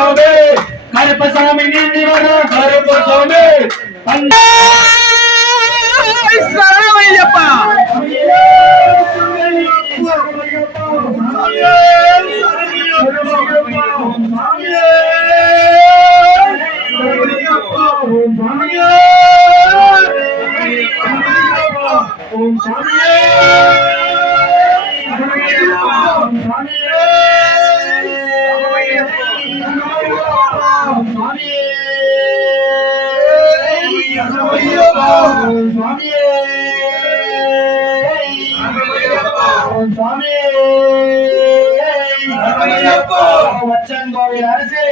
சாமி கருப்பசாமி நீந்தி வரும் கருப்பசாமி சரணையப்பா வச்சங்கோவில் அரசே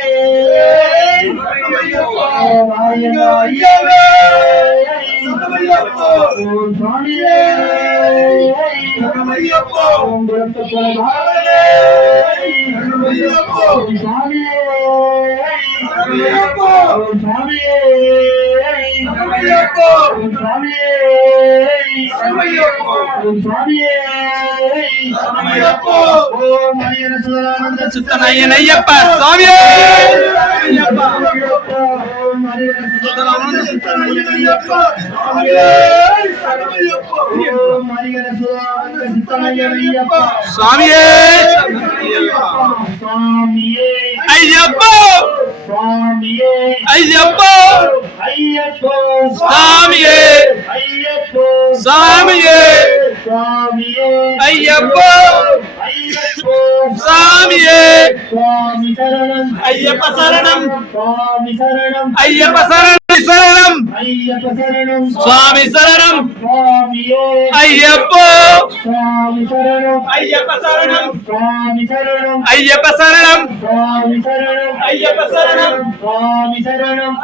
சுத்தனையன் ஐயப்பா சுவாமியே சுவாமியே ஐயப்பா ஐயப்பா சாமியே சாமியே ஐயப்பா சாமியே ஐயப்ப சரணம் ஐயப்ப சரணம் சுவாமி சரணம் ஐயப்போ ஐயப்ப சரணம் ஐயப்ப சரணம்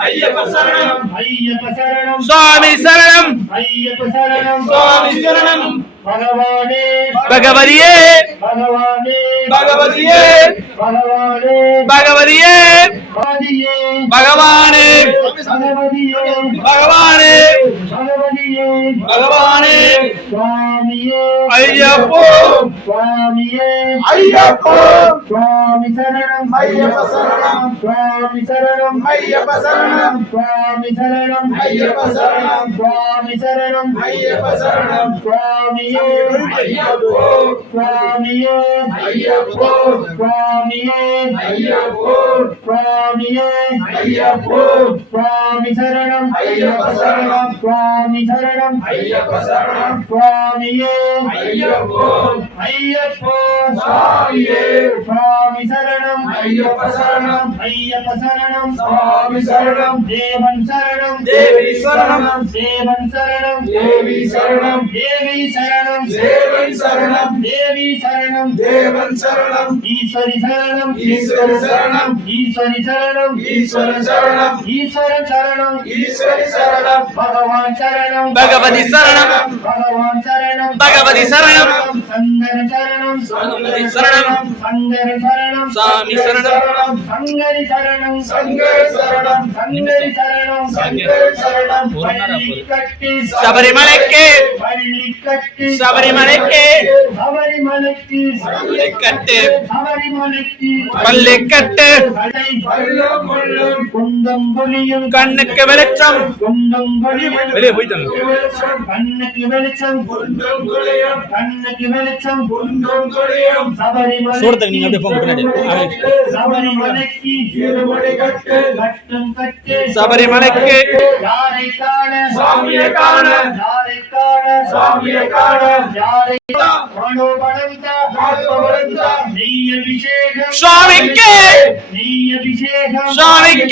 ஐயப்ப சரணம் ஐயப்ப சரணம் சுவாமி சரணம் சுவாமி சரணம் பகவானே பகவதியே பகவானே பகவதியே பகவானே பகவதியே பகவானே பகவானே பகவதியே பகவானே சுவாமியே ஐயப்போ சுவாமியே ஐயப்போ சுவாமி சரணம் ஐயப்ப சரணம் சுவாமி சரணம் ஐயப்ப சரணம் சுவாமி சரணம் ஐயப்ப சரணம் சுவாமி சரணம் ஐயப்ப சரணம் சுவாமியே ஐயப்போ சுவாமியே ஐயப்போ சுவாமியே ஐயப்போ சுவாமியே ஐயப்போ சுவாமி சரணம் ஐயப்ப சரணம் சுவாமி சரணம் ஐயப்ப சரணம் சுவாமியே ஐயப்போ ஐயப்போ சுவாமியே சுவாமி சரணம் ஐயப்ப சரணம் ஐயப்ப சரணம் சுவாமி சரணம் தேவன் சரணம் தேவி சரணம் தேவன் சரணம் தேவி சரணம் தேவி சரணம் தேவன் சரணம் தேவி சரணம் தேவன் சரணம் ஈஸ்வரி சரணம் ஈஸ்வரி சரணம் ஈஸ்வரி சரணம் ஈஸ்வர சரணம் ஈஸ்வரன் சரணம் ஈஸ்வரி சரணம் பகவான் சரணம் பகவதி சரணம் பகவான் சரணம் பகவதி சரணம் சங்கர சரணம் சங்கரி சரணம் சங்கர சரணம் சாமி சரணம் சங்கரி சரணம் சங்கர சரணம் சங்கரி சரணம் சங்கர சரணம் பள்ளி கட்டி சபரிமலைக்கு பள்ளி கட்டி சபரிமலைக்கு சபரிமலைக்கு பள்ளிக்கட்டு சபரிமலைக்கு பள்ளிக்கட்டு கடை பள்ளம் பள்ளம் குந்தம் பொலியும் கண்ணுக்கு வெளிச்சம் குந்தம் பொலியும் வெளியே போயிட்டாங்க கண்ணுக்கு வெளிச்சம் குண்டம் குளியம் கண்ணுக்கு வெளிச்சம் குண்டம் குளியம் சபரிமலை சூடத்துக்கு நீங்க அப்படியே போங்க பின்னாடி சபரிமலைக்கு இருமுடி கட்டு கட்டும் கட்டு சபரிமலைக்கு யாரை காண சாமியை காண யாரை காண சாமியை காண யாரை மனோபடந்த நெய் அபிஷேகம் சுவாமிக்கு நெய் அபிஷேகம் சுவாமிக்கு